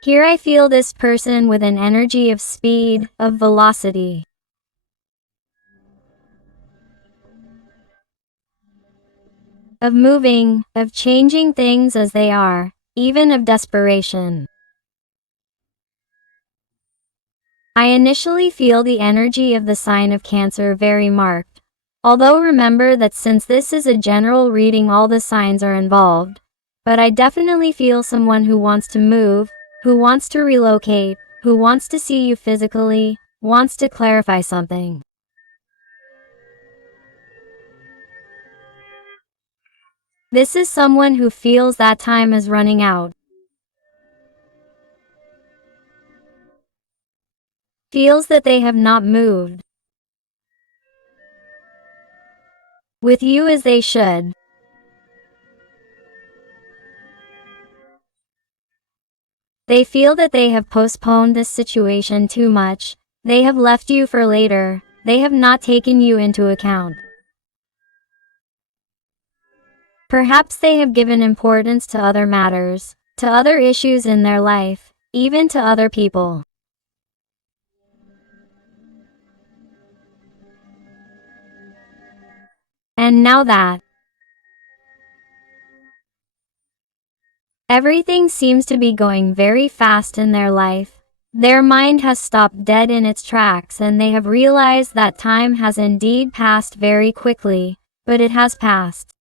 Here I feel this person with an energy of speed, of velocity. Of moving, of changing things as they are, even of desperation. I initially feel the energy of the sign of Cancer very marked. Although remember that since this is a general reading, all the signs are involved. But I definitely feel someone who wants to move, who wants to relocate, who wants to see you physically, wants to clarify something. This is someone who feels that time is running out. Feels that they have not moved with you as they should. They feel that they have postponed this situation too much. They have left you for later. They have not taken you into account. Perhaps they have given importance to other matters, to other issues in their life, even to other people. And now that everything seems to be going very fast in their life, their mind has stopped dead in its tracks and they have realized that time has indeed passed very quickly, but it has passed.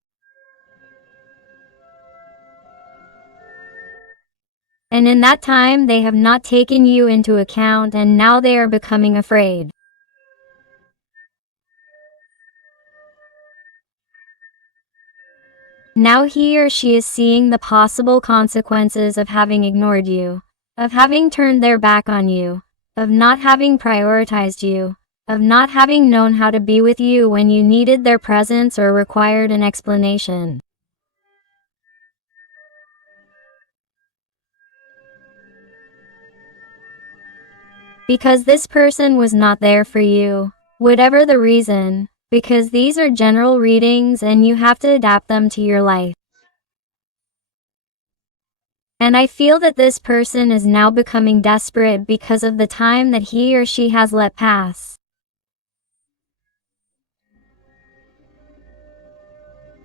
And in that time they have not taken you into account and now they are becoming afraid. Now he or she is seeing the possible consequences of having ignored you, of having turned their back on you, of not having prioritized you, of not having known how to be with you when you needed their presence or required an explanation. Because this person was not there for you, whatever the reason, because these are general readings and you have to adapt them to your life. And I feel that this person is now becoming desperate because of the time that he or she has let pass.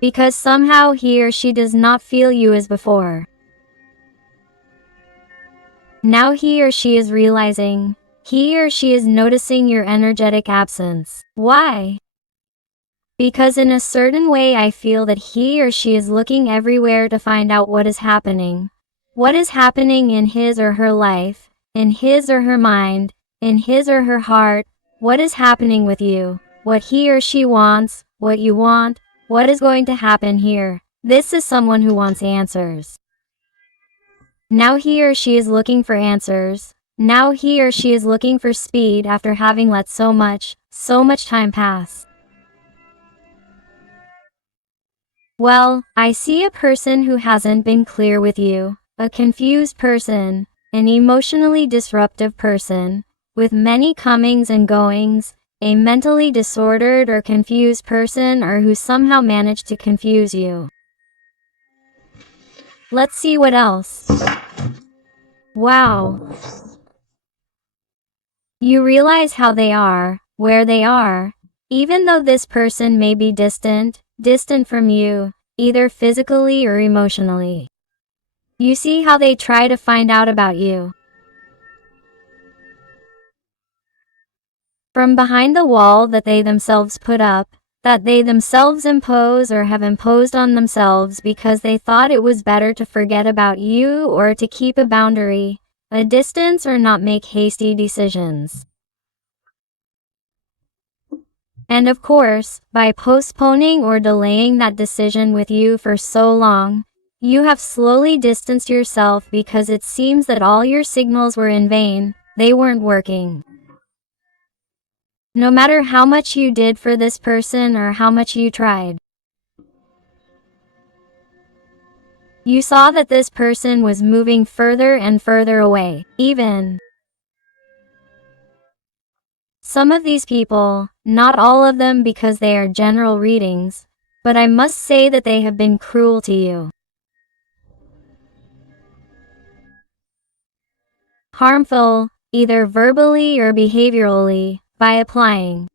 Because somehow he or she does not feel you as before. Now he or she is realizing, he or she is noticing your energetic absence. Why? Because in a certain way I feel that he or she is looking everywhere to find out what is happening. What is happening in his or her life, in his or her mind, in his or her heart, what is happening with you, what he or she wants, what you want, what is going to happen here. This is someone who wants answers. Now he or she is looking for answers. Now he or she is looking for speed after having let so much time pass. Well, I see a person who hasn't been clear with you, a confused person, an emotionally disruptive person, with many comings and goings, a mentally disordered or confused person or who somehow managed to confuse you. Let's see what else. Wow. You realize how they are, where they are, even though this person may be distant from you, either physically or emotionally. You see how they try to find out about you. From behind the wall that they themselves put up, that they themselves impose or have imposed on themselves because they thought it was better to forget about you or to keep a boundary, a distance or not make hasty decisions. And of course, by postponing or delaying that decision with you for so long, you have slowly distanced yourself because it seems that all your signals were in vain, they weren't working. No matter how much you did for this person or how much you tried. You saw that this person was moving further and further away, even. Some of these people, not all of them because they are general readings, but I must say that they have been cruel to you. harmful, either verbally or behaviorally, by applying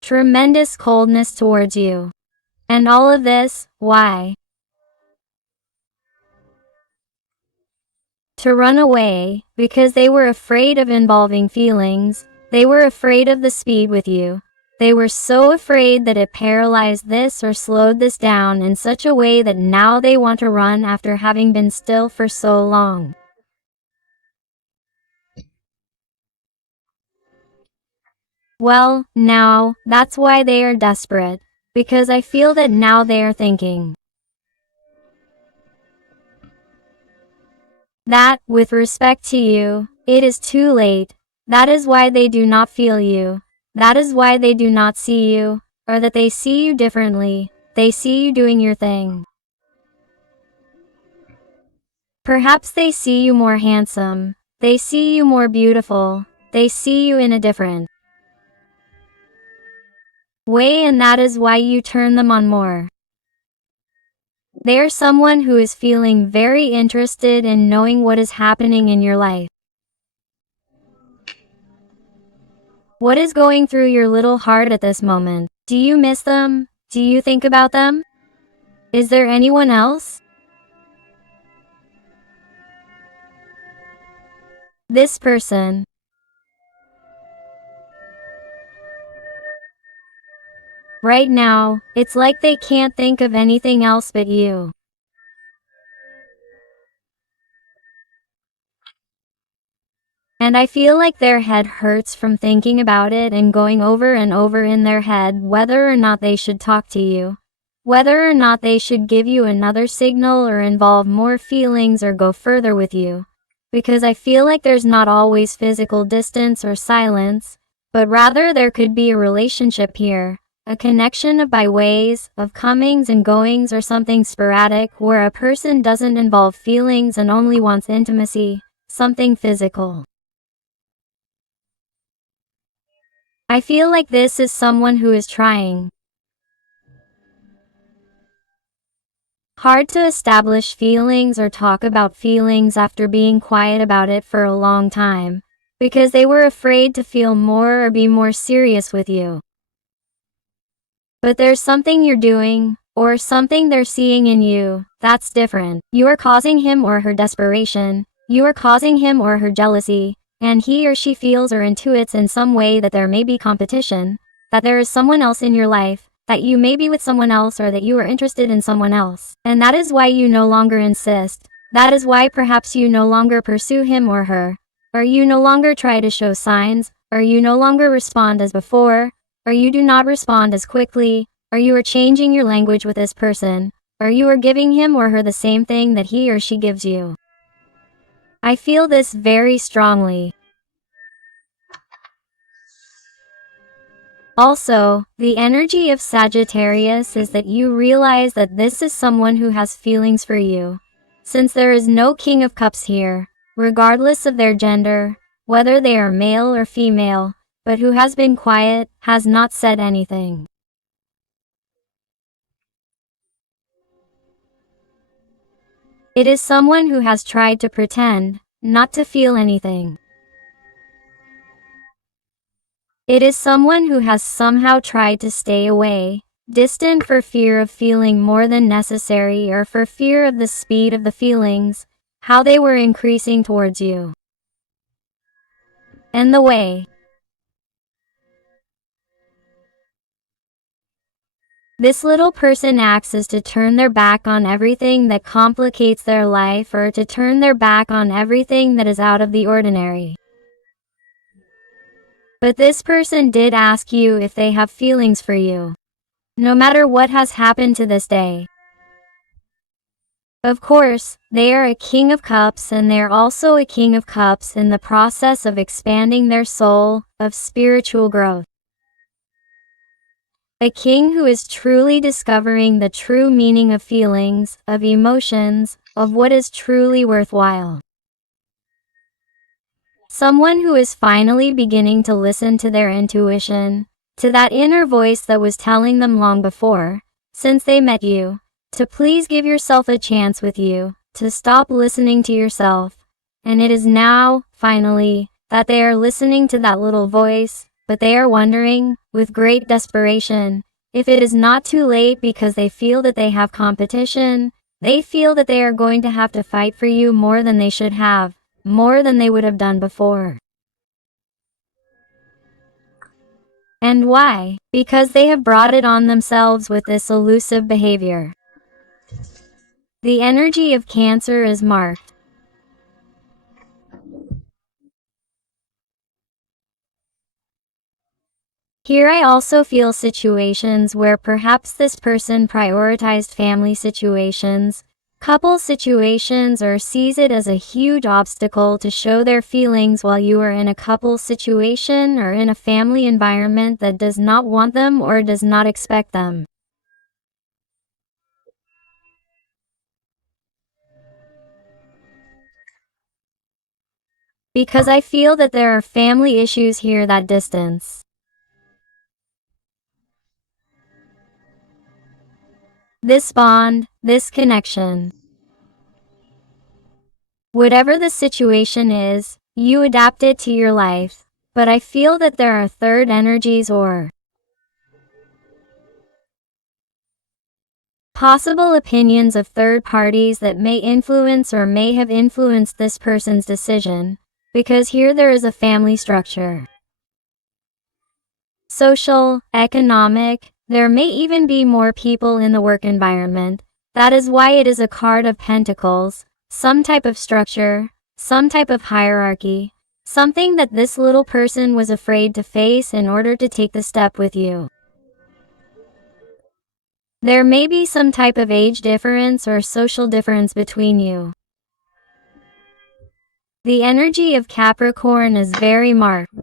tremendous coldness towards you. And all of this, why? To run away, because they were afraid of involving feelings, they were afraid of the speed with you. They were so afraid that it paralyzed this or slowed this down in such a way that now they want to run after having been still for so long. Well, now, that's why they are desperate, because I feel that now they are thinking that, with respect to you, it is too late. That is why they do not feel you. That is why they do not see you, or that they see you differently. They see you doing your thing. Perhaps they see you more handsome. They see you more beautiful. They see you in a different way, and that is why you turn them on more. They are someone who is feeling very interested in knowing what is happening in your life. What is going through your little heart at this moment? Do you miss them? Do you think about them? Is there anyone else? This person. Right now, it's like they can't think of anything else but you. And I feel like their head hurts from thinking about it and going over and over in their head whether or not they should talk to you, whether or not they should give you another signal or involve more feelings or go further with you. Because I feel like there's not always physical distance or silence, but rather there could be a relationship here, a connection of byways, of comings and goings, or something sporadic where a person doesn't involve feelings and only wants intimacy, something physical. I feel like this is someone who is trying hard to establish feelings or talk about feelings after being quiet about it for a long time, because they were afraid to feel more or be more serious with you. But there's something you're doing, or something they're seeing in you, that's different. You are causing him or her desperation, you are causing him or her jealousy, and he or she feels or intuits in some way that there may be competition, that there is someone else in your life, that you may be with someone else or that you are interested in someone else. And that is why you no longer insist. That is why perhaps you no longer pursue him or her, or you no longer try to show signs, or you no longer respond as before, or you do not respond as quickly, or you are changing your language with this person, or you are giving him or her the same thing that he or she gives you. I feel this very strongly. Also, the energy of Sagittarius is that you realize that this is someone who has feelings for you. Since there is no King of Cups here, regardless of their gender, whether they are male or female, but who has been quiet, has not said anything. It is someone who has tried to pretend, not to feel anything. It is someone who has somehow tried to stay away, distant for fear of feeling more than necessary or for fear of the speed of the feelings, how they were increasing towards you. And the way this little person acts is to turn their back on everything that complicates their life or to turn their back on everything that is out of the ordinary. But this person did ask you if they have feelings for you, no matter what has happened to this day. Of course, they are a King of Cups and they are also a King of Cups in the process of expanding their soul, of spiritual growth. A king who is truly discovering the true meaning of feelings, of emotions, of what is truly worthwhile. Someone who is finally beginning to listen to their intuition, to that inner voice that was telling them long before, since they met you, to please give yourself a chance with you, to stop listening to yourself. And it is now, finally, that they are listening to that little voice, but they are wondering, with great desperation, if it is not too late because they feel that they have competition. They feel that they are going to have to fight for you more than they should have, more than they would have done before. And why? Because they have brought it on themselves with this elusive behavior. The energy of Cancer is marked. Here I also feel situations where perhaps this person prioritized family situations, couple situations, or sees it as a huge obstacle to show their feelings while you are in a couple situation or in a family environment that does not want them or does not expect them. Because I feel that there are family issues here that distance. This bond, this connection. Whatever the situation is, you adapt it to your life, but I feel that there are third energies or possible opinions of third parties that may influence or may have influenced this person's decision, because here there is a family structure. Social, economic, there may even be more people in the work environment. That is why it is a card of pentacles, some type of structure, some type of hierarchy, something that this little person was afraid to face in order to take the step with you. There may be some type of age difference or social difference between you. The energy of Capricorn is very marked.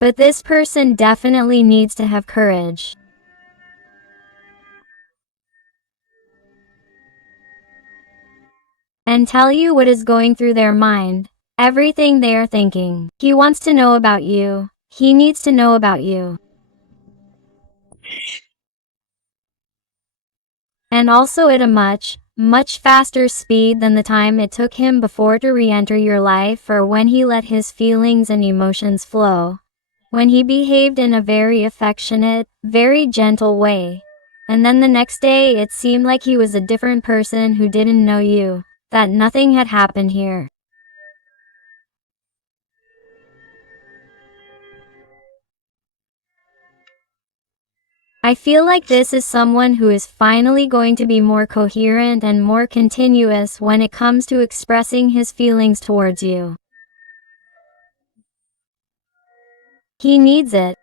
But this person definitely needs to have courage. And tell you what is going through their mind, everything they are thinking. He wants to know about you. He needs to know about you. And also at a much faster speed than the time it took him before to re-enter your life, or when he let his feelings and emotions flow. When he behaved in a very affectionate, very gentle way. And then the next day it seemed like he was a different person who didn't know you, that nothing had happened here. I feel like this is someone who is finally going to be more coherent and more continuous when it comes to expressing his feelings towards you. He needs it.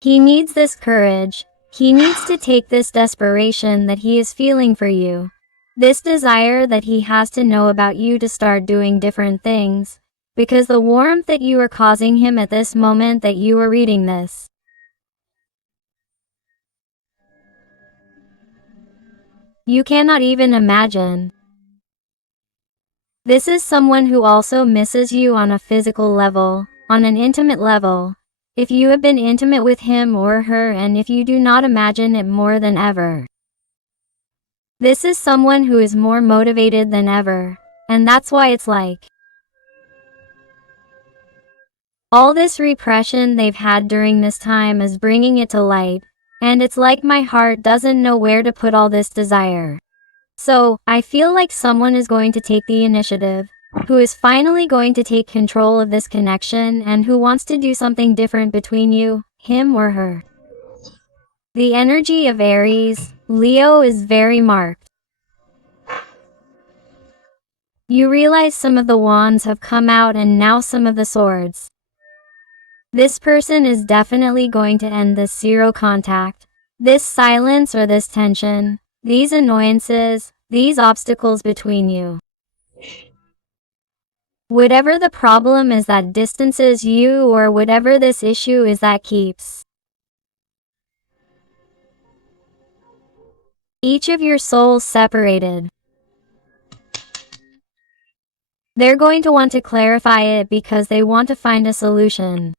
He needs this courage. He needs to take this desperation that he is feeling for you. This desire that he has to know about you to start doing different things. Because the warmth that you are causing him at this moment that you are reading this. You cannot even imagine. This is someone who also misses you on a physical level, on an intimate level. If you have been intimate with him or her, and if you do not imagine it more than ever. This is someone who is more motivated than ever, and that's why it's like all this repression they've had during this time is bringing it to light, and it's like my heart doesn't know where to put all this desire. So, I feel like someone is going to take the initiative, who is finally going to take control of this connection and who wants to do something different between you, him or her. The energy of Aries, Leo is very marked. You realize some of the wands have come out and now some of the swords. This person is definitely going to end this zero contact, this silence or this tension, these annoyances, these obstacles between you. Whatever the problem is that distances you, or whatever this issue is that keeps each of your souls separated. They're going to want to clarify it because they want to find a solution.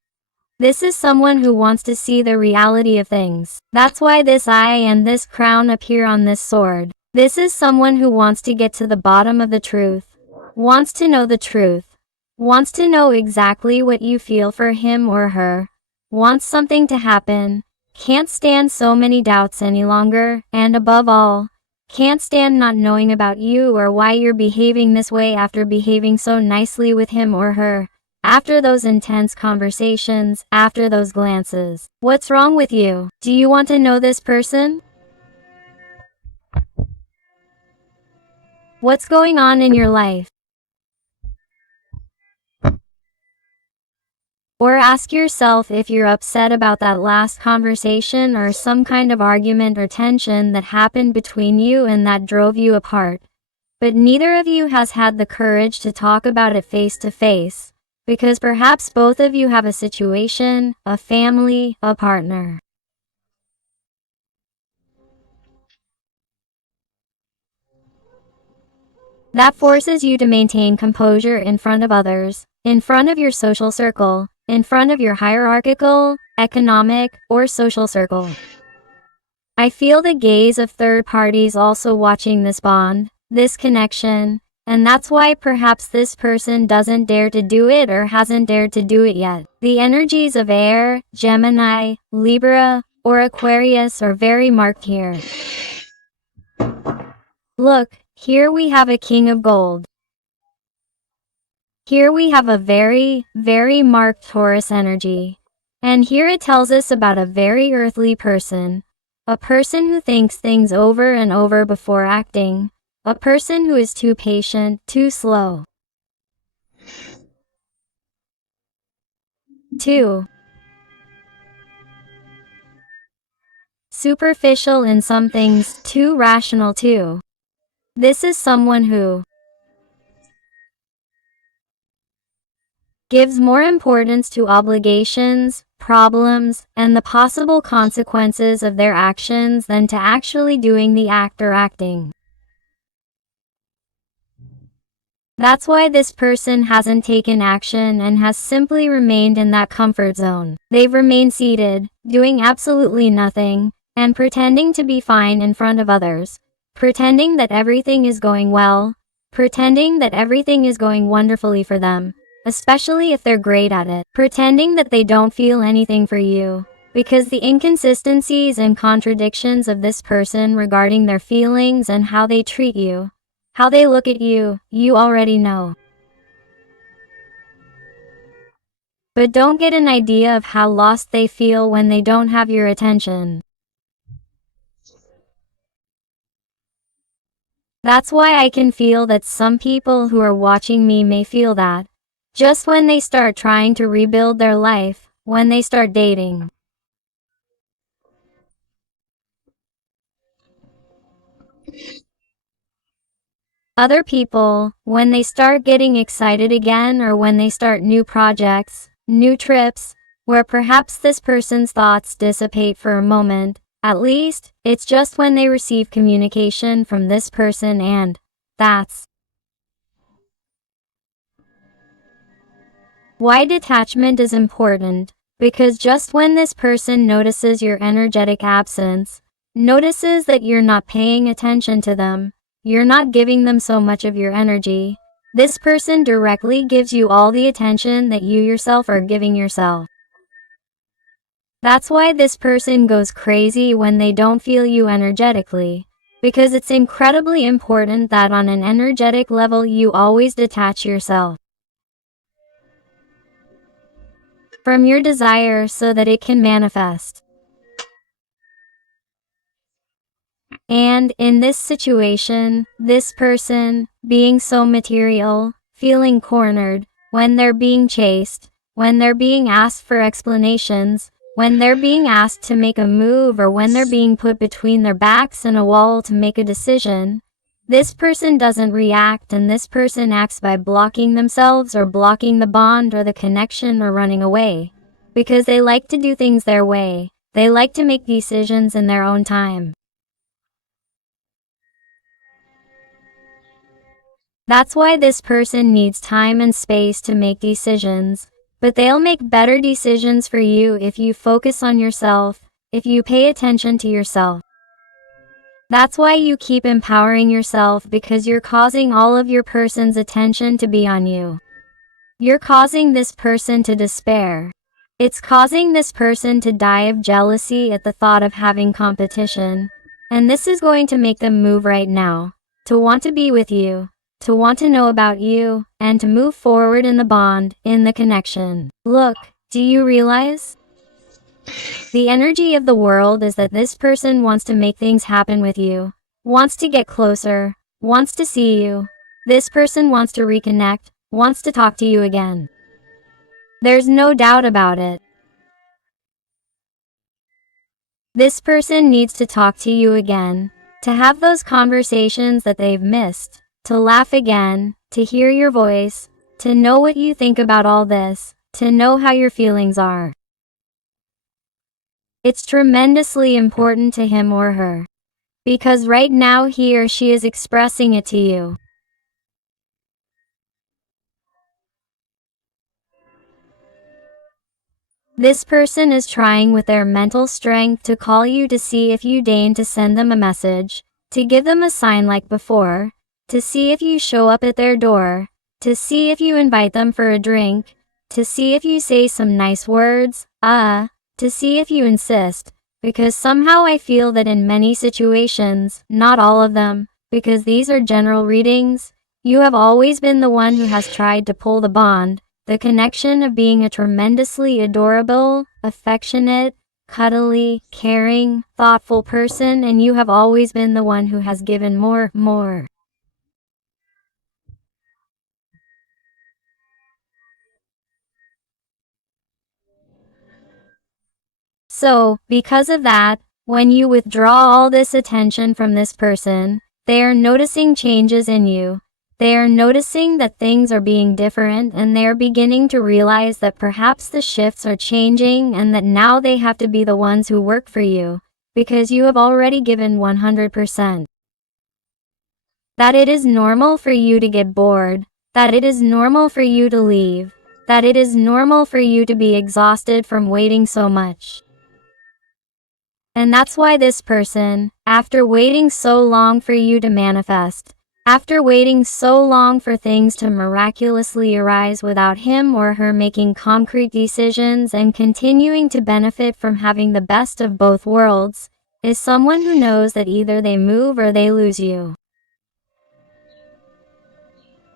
This is someone who wants to see the reality of things. That's why this eye and this crown appear on this sword. This is someone who wants to get to the bottom of the truth, wants to know the truth, wants to know exactly what you feel for him or her, wants something to happen, can't stand so many doubts any longer, and above all, can't stand not knowing about you or why you're behaving this way after behaving so nicely with him or her, after those intense conversations, after those glances. What's wrong with you? Do you want to know this person? What's going on in your life? Or ask yourself if you're upset about that last conversation or some kind of argument or tension that happened between you and that drove you apart. But neither of you has had the courage to talk about it face to face, because perhaps both of you have a situation, a family, a partner that forces you to maintain composure in front of others, in front of your social circle, in front of your hierarchical, economic, or social circle. I feel the gaze of third parties also watching this bond, this connection, and that's why perhaps this person doesn't dare to do it or hasn't dared to do it yet. The energies of air, Gemini, Libra, or Aquarius are very marked here. Look, here we have a king of gold. Here we have a very, very marked Taurus energy. And here it tells us about a very earthly person. A person who thinks things over and over before acting. A person who is too patient, too slow. 2. Superficial in some things, too rational too. This is someone who gives more importance to obligations, problems, and the possible consequences of their actions than to actually doing the act or acting. That's why this person hasn't taken action and has simply remained in that comfort zone. They've remained seated, doing absolutely nothing, and pretending to be fine in front of others, pretending that everything is going well, pretending that everything is going wonderfully for them, especially if they're great at it, pretending that they don't feel anything for you, because the inconsistencies and contradictions of this person regarding their feelings and how they treat you, how they look at you, you already know. But don't get an idea of how lost they feel when they don't have your attention. That's why I can feel that some people who are watching me may feel that. Just when they start trying to rebuild their life, when they start dating. Other people, when they start getting excited again or when they start new projects, new trips, where perhaps this person's thoughts dissipate for a moment, at least, it's just when they receive communication from this person and that's why detachment is important, because just when this person notices your energetic absence, notices that you're not paying attention to them, you're not giving them so much of your energy, this person directly gives you all the attention that you yourself are giving yourself. That's why this person goes crazy when they don't feel you energetically, because it's incredibly important that on an energetic level you always detach yourself from your desire so that it can manifest. And in this situation, this person, being so material, feeling cornered, when they're being chased, when they're being asked for explanations, when they're being asked to make a move or when they're being put between their backs and a wall to make a decision, this person doesn't react and this person acts by blocking themselves or blocking the bond or the connection or running away. Because they like to do things their way, they like to make decisions in their own time. That's why this person needs time and space to make decisions, but they'll make better decisions for you if you focus on yourself, if you pay attention to yourself. That's why you keep empowering yourself, because you're causing all of your person's attention to be on you. You're causing this person to despair. It's causing this person to die of jealousy at the thought of having competition. And this is going to make them move right now, to want to be with you, to want to know about you, and to move forward in the bond, in the connection. Look, do you realize? The energy of the world is that this person wants to make things happen with you, wants to get closer, wants to see you. This person wants to reconnect, wants to talk to you again. There's no doubt about it. This person needs to talk to you again, to have those conversations that they've missed, to laugh again, to hear your voice, to know what you think about all this, to know how your feelings are. It's tremendously important to him or her, because right now he or she is expressing it to you. This person is trying with their mental strength to call you, to see if you deign to send them a message, to give them a sign like before, to see if you show up at their door, to see if you invite them for a drink, to see if you say some nice words, to see if you insist, because somehow I feel that in many situations, not all of them, because these are general readings, you have always been the one who has tried to pull the bond, the connection of being a tremendously adorable, affectionate, cuddly, caring, thoughtful person, and you have always been the one who has given more. So, because of that, when you withdraw all this attention from this person, they are noticing changes in you. They are noticing that things are being different, and they are beginning to realize that perhaps the shifts are changing and that now they have to be the ones who work for you, because you have already given 100%. That it is normal for you to get bored, that it is normal for you to leave, that it is normal for you to be exhausted from waiting so much. And that's why this person, after waiting so long for you to manifest, after waiting so long for things to miraculously arise without him or her making concrete decisions and continuing to benefit from having the best of both worlds, is someone who knows that either they move or they lose you.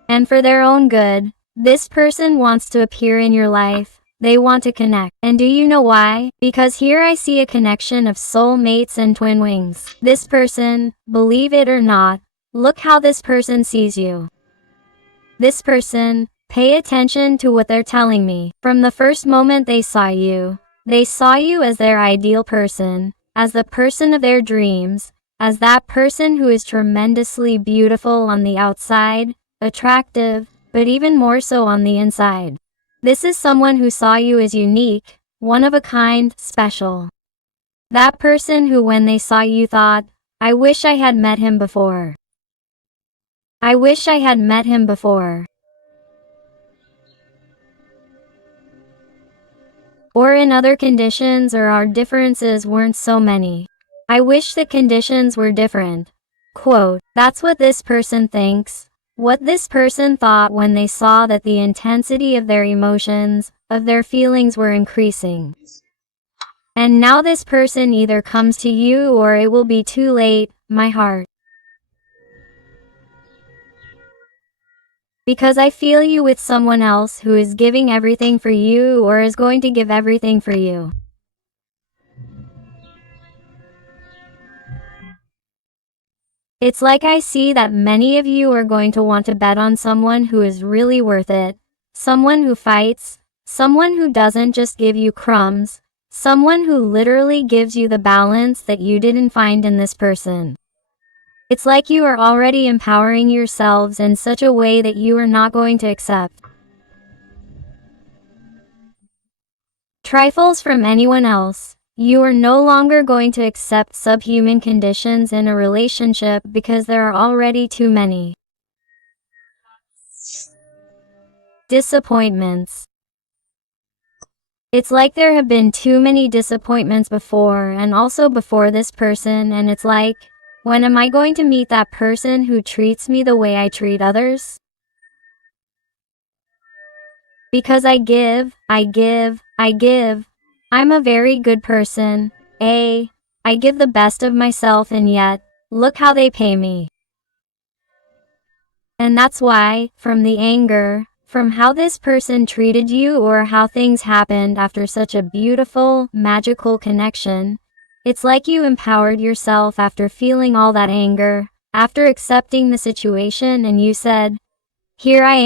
And for their own good, this person wants to appear in your life. They want to connect. And do you know why? Because here I see a connection of soulmates and twin wings. This person, believe it or not, look how this person sees you. This person, pay attention to what they're telling me. From the first moment they saw you as their ideal person, as the person of their dreams, as that person who is tremendously beautiful on the outside, attractive, but even more so on the inside. This is someone who saw you as unique, one of a kind, special. That person who when they saw you thought, I wish I had met him before. I wish I had met him before. Or in other conditions, or our differences weren't so many. I wish the conditions were different. Quote, that's what this person thinks. What this person thought when they saw that the intensity of their emotions, of their feelings were increasing. And now this person either comes to you or it will be too late, my heart. Because I feel you with someone else who is giving everything for you or is going to give everything for you. It's like I see that many of you are going to want to bet on someone who is really worth it, someone who fights, someone who doesn't just give you crumbs, someone who literally gives you the balance that you didn't find in this person. It's like you are already empowering yourselves in such a way that you are not going to accept trifles from anyone else. You are no longer going to accept subhuman conditions in a relationship because there are already too many disappointments. It's like there have been too many disappointments before and also before this person, and it's like, when am I going to meet that person who treats me the way I treat others? Because I give, I give, I give. I'm a very good person. I give the best of myself, and yet, look how they pay me. And that's why, from the anger, from how this person treated you or how things happened after such a beautiful, magical connection, it's like you empowered yourself after feeling all that anger, after accepting the situation, and you said, here I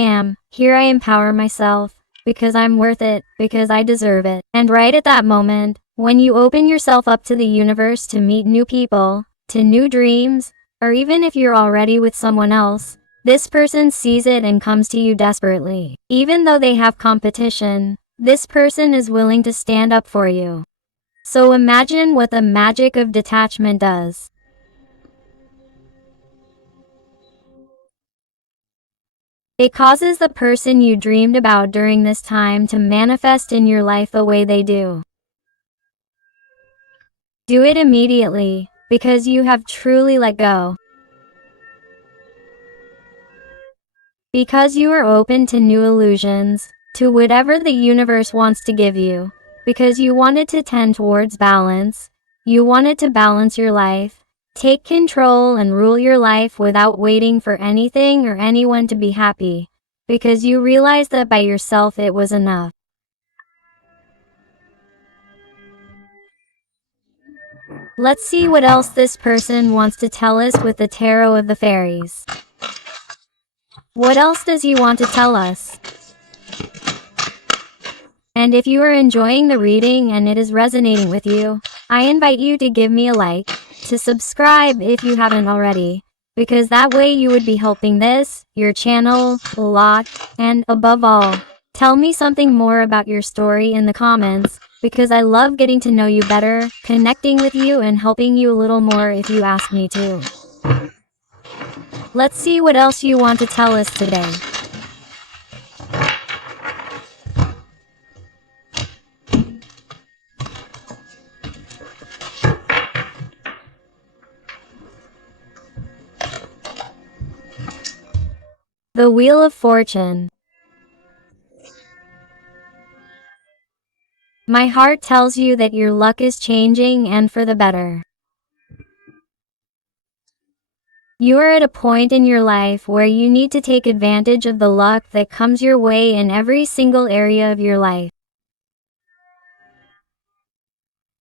empower myself, because I'm worth it, because I deserve it. And right at that moment, when you open yourself up to the universe to meet new people, to new dreams, or even if you're already with someone else, this person sees it and comes to you desperately. Even though they have competition, this person is willing to stand up for you. So imagine what the magic of detachment does. It causes the person you dreamed about during this time to manifest in your life the way they do. Do it immediately, because you have truly let go. Because you are open to new illusions, to whatever the universe wants to give you. Because you wanted to tend towards balance. You wanted to balance your life, take control and rule your life without waiting for anything or anyone to be happy. Because you realized that by yourself it was enough. Let's see what else this person wants to tell us with the Tarot of the Fairies. What else does he want to tell us? And if you are enjoying the reading and it is resonating with you, I invite you to give me a like, to subscribe if you haven't already, because that way you would be helping this, your channel, a lot, and above all, tell me something more about your story in the comments, because I love getting to know you better, connecting with you and helping you a little more if you ask me to. Let's see what else you want to tell us today. The Wheel of Fortune. My heart tells you that your luck is changing and for the better. You are at a point in your life where you need to take advantage of the luck that comes your way in every single area of your life.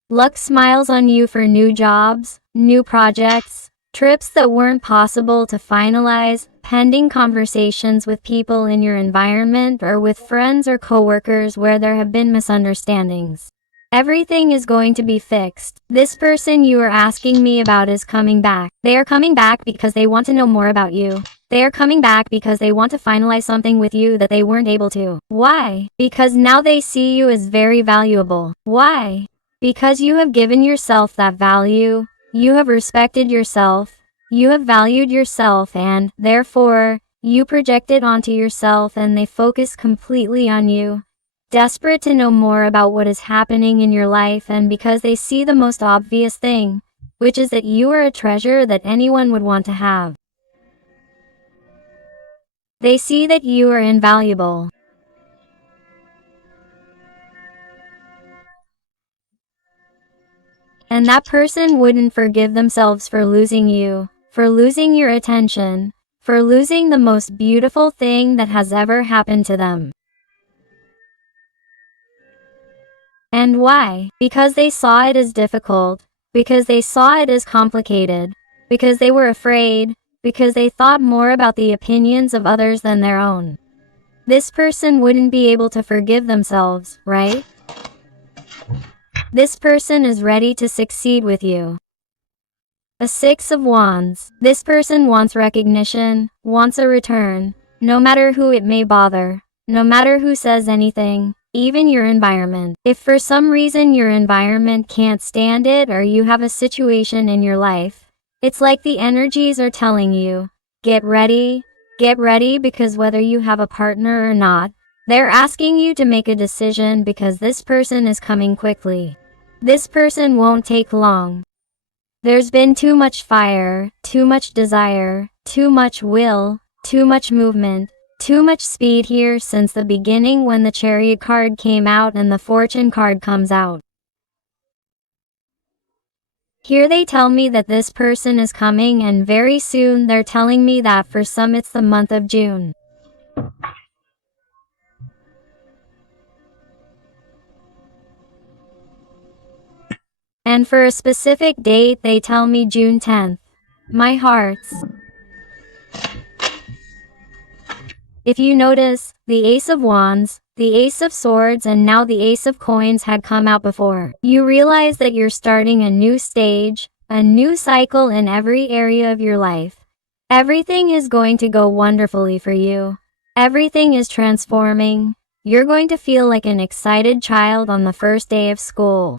Luck smiles on you for new jobs, new projects, trips that weren't possible to finalize, pending conversations with people in your environment or with friends or coworkers where there have been misunderstandings. Everything is going to be fixed. This person you are asking me about is coming back. They are coming back because they want to know more about you. They are coming back because they want to finalize something with you that they weren't able to. Why? Because now they see you as very valuable. Why? Because you have given yourself that value. You have respected yourself. You have valued yourself, and, therefore, you project it onto yourself and they focus completely on you. Desperate to know more about what is happening in your life, and because they see the most obvious thing, which is that you are a treasure that anyone would want to have. They see that you are invaluable. And that person wouldn't forgive themselves for losing you, for losing your attention, for losing the most beautiful thing that has ever happened to them. And why? Because they saw it as difficult, because they saw it as complicated, because they were afraid, because they thought more about the opinions of others than their own. This person wouldn't be able to forgive themselves, right? This person is ready to succeed with you. A Six of Wands. This person wants recognition, wants a return, no matter who it may bother, no matter who says anything, even your environment. If for some reason your environment can't stand it or you have a situation in your life, it's like the energies are telling you, get ready, because whether you have a partner or not, They're asking you to make a decision because this person is coming quickly. This person won't take long. There's been too much fire, too much desire, too much will, too much movement, too much speed here since the beginning when the Chariot card came out and the Fortune card comes out. Here they tell me that this person is coming, and very soon they're telling me that for some it's the month of June. And for a specific date they tell me June 10th. My hearts. If you notice, the Ace of Wands, the Ace of Swords and now the Ace of Coins had come out before. You realize that you're starting a new stage, a new cycle in every area of your life. Everything is going to go wonderfully for you. Everything is transforming. You're going to feel like an excited child on the first day of school.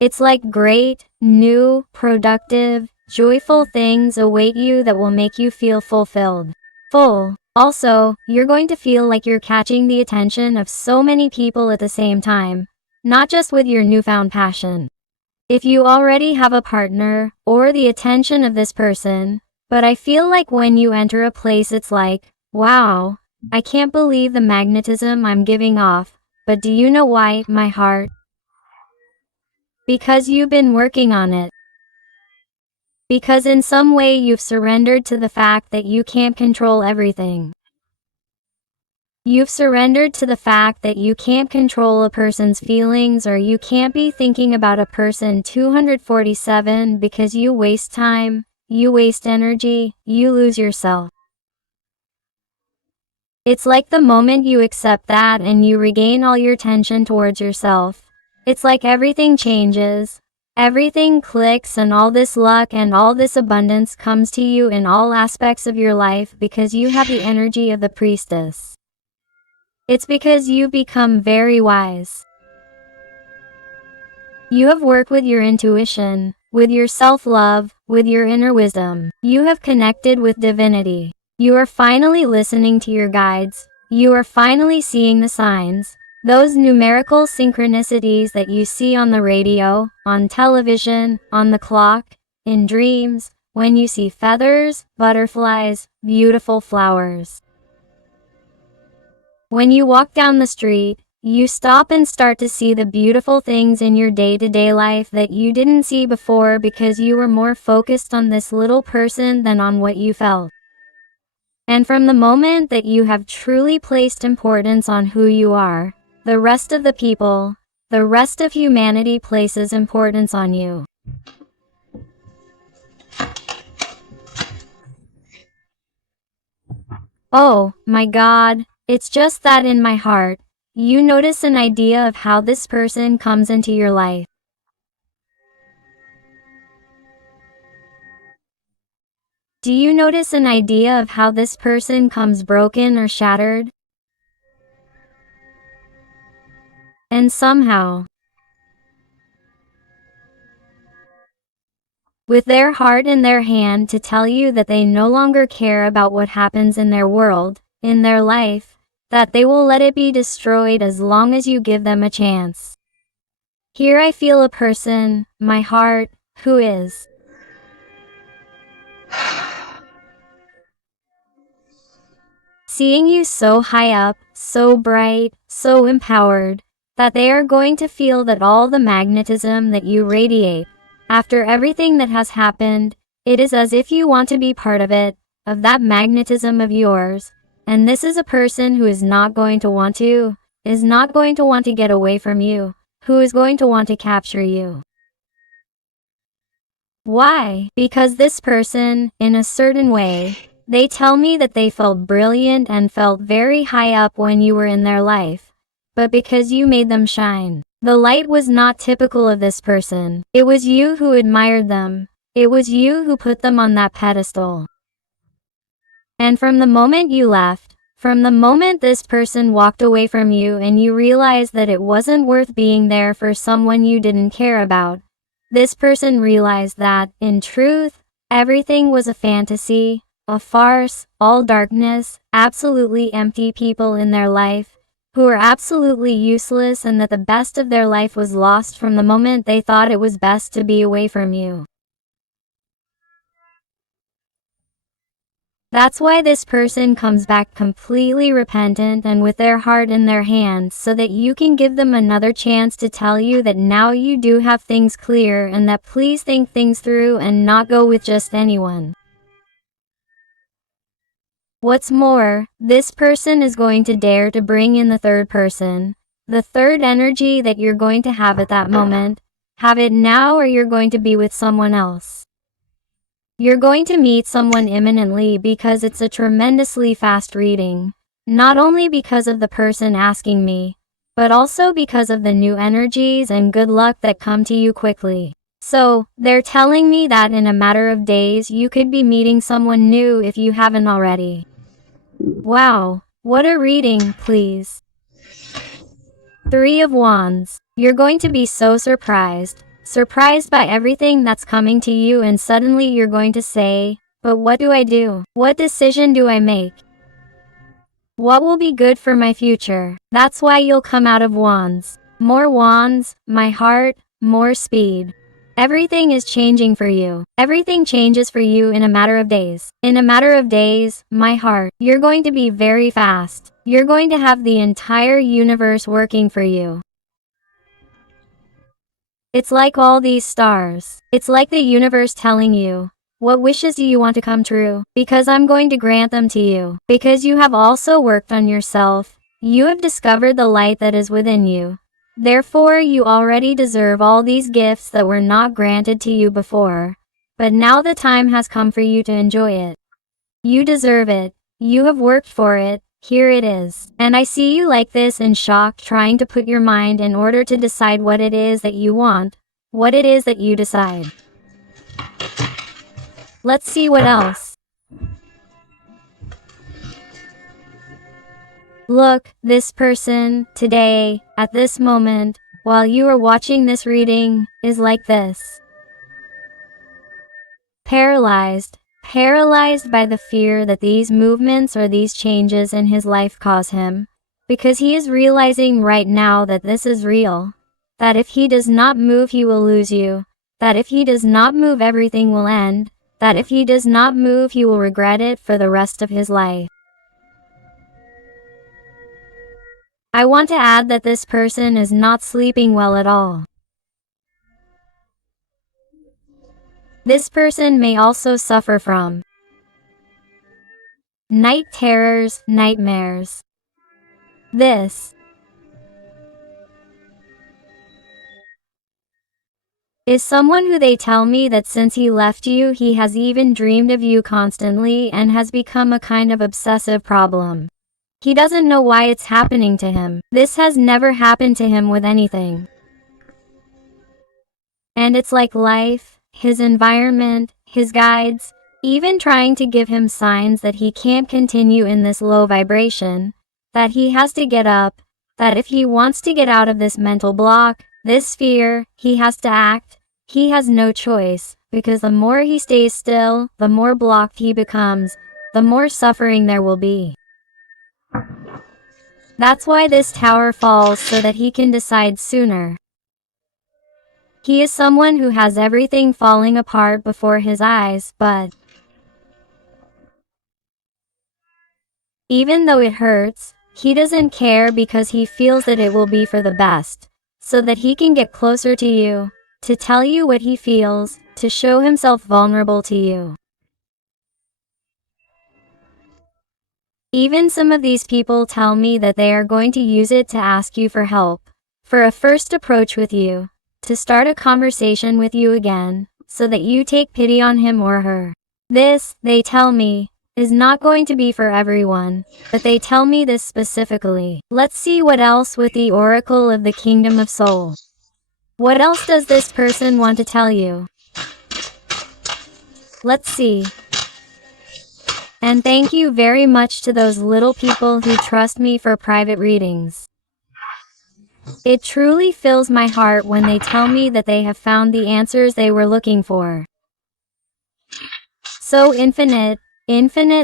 It's like great, new, productive, joyful things await you that will make you feel fulfilled. Full. Also, you're going to feel like you're catching the attention of so many people at the same time, not just with your newfound passion. If you already have a partner, or the attention of this person, but I feel like when you enter a place it's like, wow, I can't believe the magnetism I'm giving off, but do you know why, my heart? Because you've been working on it. Because in some way you've surrendered to the fact that you can't control everything. You've surrendered to the fact that you can't control a person's feelings, or you can't be thinking about a person 247 because you waste time, you waste energy, you lose yourself. It's like the moment you accept that and you regain all your tension towards yourself, it's like everything changes. Everything clicks and all this luck and all this abundance comes to you in all aspects of your life because you have the energy of the priestess. It's because you become very wise. You have worked with your intuition, with your self-love, with your inner wisdom. You have connected with divinity. You are finally listening to your guides. You are finally seeing the signs. Those numerical synchronicities that you see on the radio, on television, on the clock, in dreams, when you see feathers, butterflies, beautiful flowers. When you walk down the street, you stop and start to see the beautiful things in your day-to-day life that you didn't see before because you were more focused on this little person than on what you felt. And from the moment that you have truly placed importance on who you are, the rest of the people, the rest of humanity places importance on you. Oh, my God, it's just that in my heart, you notice an idea of how this person comes into your life. Do you notice an idea of how this person comes broken or shattered? And somehow, with their heart in their hand to tell you that they no longer care about what happens in their world, in their life, that they will let it be destroyed as long as you give them a chance. Here I feel a person, my heart, who is seeing you so high up, so bright, so empowered, that they are going to feel that all the magnetism that you radiate, after everything that has happened, it is as if you want to be part of it, of that magnetism of yours, and this is a person who is not going to want to get away from you, who is going to want to capture you. Why? Because this person, in a certain way, they tell me that they felt brilliant and felt very high up when you were in their life, but because you made them shine. The light was not typical of this person. It was you who admired them. It was you who put them on that pedestal. And from the moment you left, from the moment this person walked away from you and you realized that it wasn't worth being there for someone you didn't care about, this person realized that, in truth, everything was a fantasy, a farce, all darkness, absolutely empty people in their life, who are absolutely useless and that the best of their life was lost from the moment they thought it was best to be away from you. That's why this person comes back completely repentant and with their heart in their hands so that you can give them another chance to tell you that now you do have things clear and that please think things through and not go with just anyone. What's more, this person is going to dare to bring in the third person, the third energy that you're going to have at that moment. Have it now or you're going to be with someone else. You're going to meet someone imminently because it's a tremendously fast reading. Not only because of the person asking me, but also because of the new energies and good luck that come to you quickly. So, they're telling me that in a matter of days you could be meeting someone new if you haven't already. Wow, what a reading, please. 3 of Wands. You're going to be so surprised by everything that's coming to you, and suddenly you're going to say, but what do I do? What decision do I make? What will be good for my future? That's why you'll come out of Wands. More Wands, my heart, more speed. Everything is changing for you. Everything changes for you in a matter of days. In a matter of days, my heart, you're going to be very fast. You're going to have the entire universe working for you. It's like all these stars. It's like the universe telling you, what wishes do you want to come true? Because I'm going to grant them to you. Because you have also worked on yourself. You have discovered the light that is within you. Therefore, you already deserve all these gifts that were not granted to you before. But now the time has come for you to enjoy it. You deserve it. You have worked for it. Here it is. And I see you like this in shock, trying to put your mind in order to decide what it is that you want, what it is that you decide. Let's see what else. Look, this person, today, at this moment, while you are watching this reading, is like this. Paralyzed by the fear that these movements or these changes in his life cause him, because he is realizing right now that this is real, that if he does not move he will lose you, that if he does not move everything will end, that if he does not move he will regret it for the rest of his life. I want to add that this person is not sleeping well at all. This person may also suffer from night terrors, nightmares. This is someone who they tell me that since he left you, he has even dreamed of you constantly and has become a kind of obsessive problem. He doesn't know why it's happening to him. This has never happened to him with anything. And it's like life, his environment, his guides, even trying to give him signs that he can't continue in this low vibration, that he has to get up, that if he wants to get out of this mental block, this fear, he has to act. He has no choice, because the more he stays still, the more blocked he becomes, the more suffering there will be. That's why this tower falls, so that he can decide sooner. He is someone who has everything falling apart before his eyes, but even though it hurts, he doesn't care because he feels that it will be for the best, so that he can get closer to you, to tell you what he feels, to show himself vulnerable to you. Even some of these people tell me that they are going to use it to ask you for help, for a first approach with you, to start a conversation with you again, so that you take pity on him or her. This, they tell me, is not going to be for everyone, but they tell me this specifically. Let's see what else with the Oracle of the Kingdom of Soul. What else does this person want to tell you? Let's see. And thank you very much to those little people who trust me for private readings. It truly fills my heart when they tell me that they have found the answers they were looking for. So infinite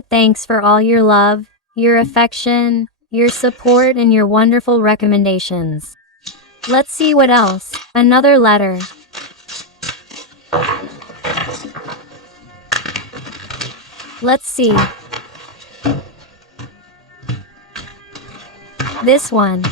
thanks for all your love, your affection, your support, and your wonderful recommendations. Let's see what else. Another letter. Let's see. This one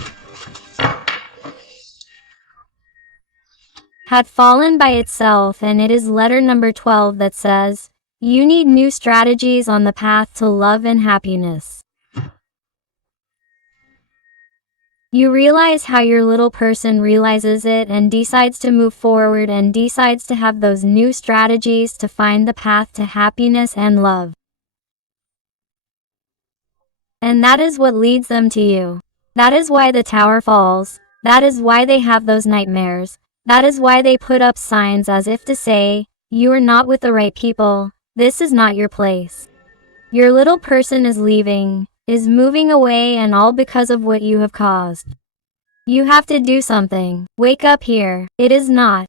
had fallen by itself, and it is letter number 12 that says, you need new strategies on the path to love and happiness. You realize how your little person realizes it and decides to move forward and decides to have those new strategies to find the path to happiness and love. And that is what leads them to you. That is why the tower falls. That is why they have those nightmares. That is why they put up signs as if to say, you are not with the right people. This is not your place. Your little person is leaving, is moving away, and all because of what you have caused. You have to do something. Wake up here. It is not.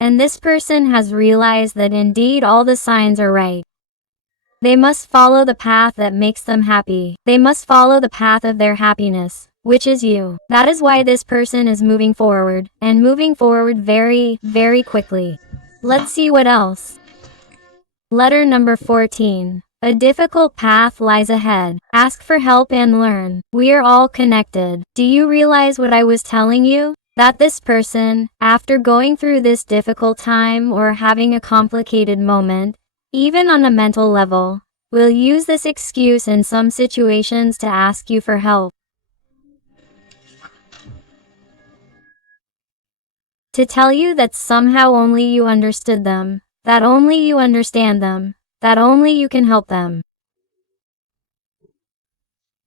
And this person has realized that indeed all the signs are right. They must follow the path that makes them happy. They must follow the path of their happiness, which is you. That is why this person is moving forward, and moving forward very, very quickly. Let's see what else. Letter number 14. A difficult path lies ahead. Ask for help and learn. We are all connected. Do you realize what I was telling you? That this person, after going through this difficult time or having a complicated moment, even on a mental level, will use this excuse in some situations to ask you for help. To tell you that somehow only you understood them, that only you understand them, that only you can help them.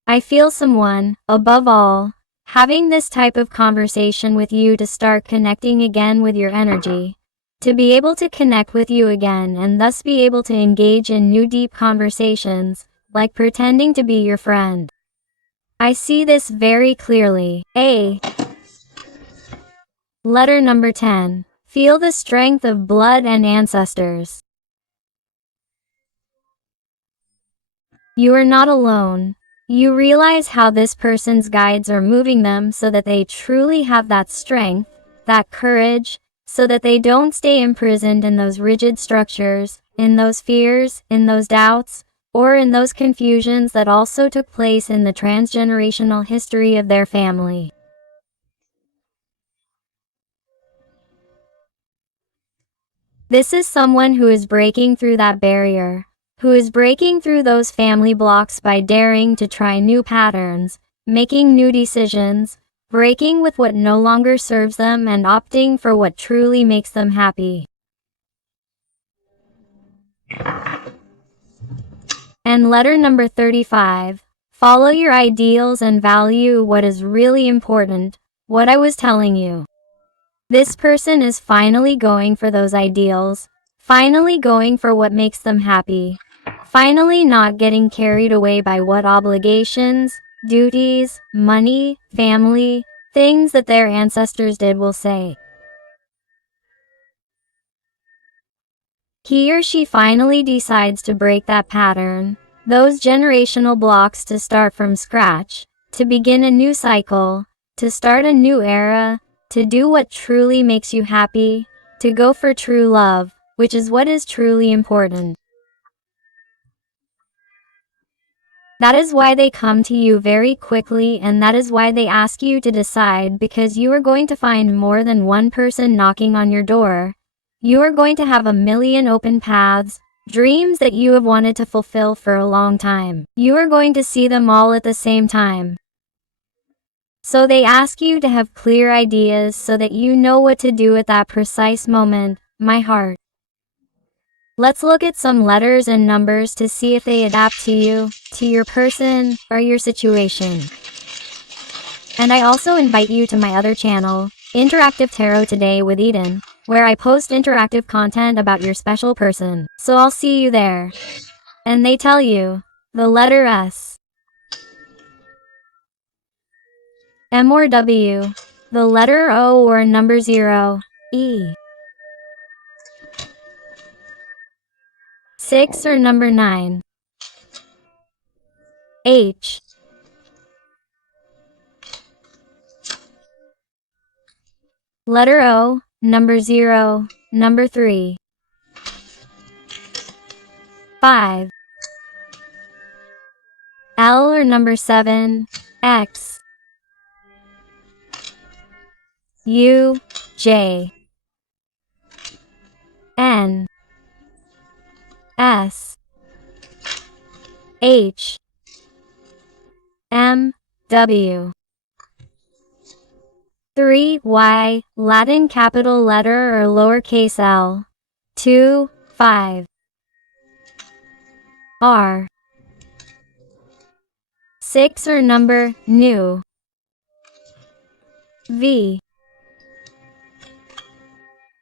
I feel someone, above all, having this type of conversation with you to start connecting again with your energy, to be able to connect with you again and thus be able to engage in new deep conversations, like pretending to be your friend. I see this very clearly. Letter number 10. Feel the strength of blood and ancestors. You are not alone. You realize how this person's guides are moving them so that they truly have that strength, that courage, so that they don't stay imprisoned in those rigid structures, in those fears, in those doubts, or in those confusions that also took place in the transgenerational history of their family. This is someone who is breaking through that barrier, who is breaking through those family blocks by daring to try new patterns, making new decisions, breaking with what no longer serves them and opting for what truly makes them happy. And letter number 35. Follow your ideals and value what is really important, what I was telling you. This person is finally going for those ideals, finally going for what makes them happy, finally not getting carried away by what obligations, duties, money, family, things that their ancestors did will say. He or she finally decides to break that pattern, those generational blocks, to start from scratch, to begin a new cycle, to start a new era, to do what truly makes you happy, to go for true love, which is what is truly important. That is why they come to you very quickly, and that is why they ask you to decide, because you are going to find more than one person knocking on your door. You are going to have a million open paths, dreams that you have wanted to fulfill for a long time. You are going to see them all at the same time. So they ask you to have clear ideas so that you know what to do at that precise moment, my heart. Let's look at some letters and numbers to see if they adapt to you, to your person, or your situation. And I also invite you to my other channel, Interactive Tarot Today with Eden, where I post interactive content about your special person. So I'll see you there. And they tell you, the letter S, M or W, the letter O or number 0, E, 6 or number 9, H, Letter O, number 0, number 3, 5. L or number 7, X, U, J, N, S, H, M, W. 3. Y, Latin capital letter or lowercase l. 2, 5. R. 6 or number new. V.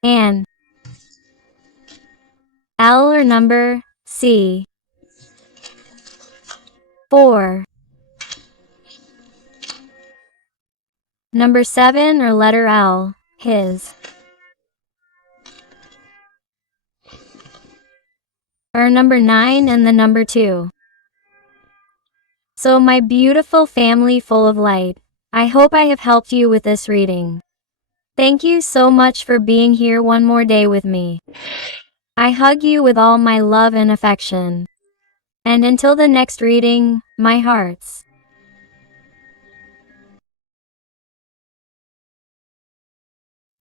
And L or number C. 4. Number 7 or letter L, his. Or number 9 and the number 2. So my beautiful family full of light, I hope I have helped you with this reading. Thank you so much for being here one more day with me. I hug you with all my love and affection. And until the next reading, my hearts.